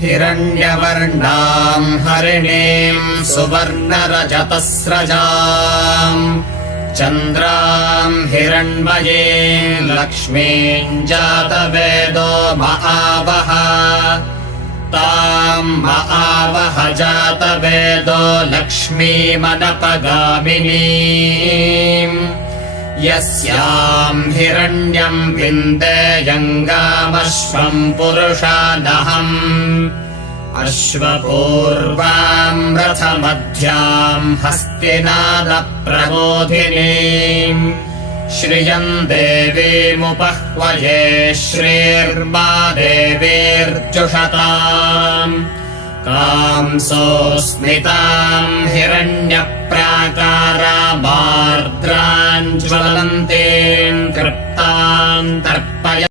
हिरण्यवर्णाम् हरिणीम् सुवर्णरजतस्रजाम् चन्द्राम् हिरण्मयीम् लक्ष्मीम् जातवेदो महावः ताम् महावः जातवेदो लक्ष्मीमनपगामिनीम् यस्याम् हिरण्यम् विन्देयङ्गामश्वम् पुरुषादहम् अश्वपूर्वाम् रथमध्याम् हस्तिनादप्रबोधिनीम् श्रियम् देवीमुपह्वये श्रीर्मा देवीर्जुषताम् कांसोऽस्मिताम् हिरण्यप्राकारामार्द्राम् ज्वलन्तीम् तृप्ताम् तर्पय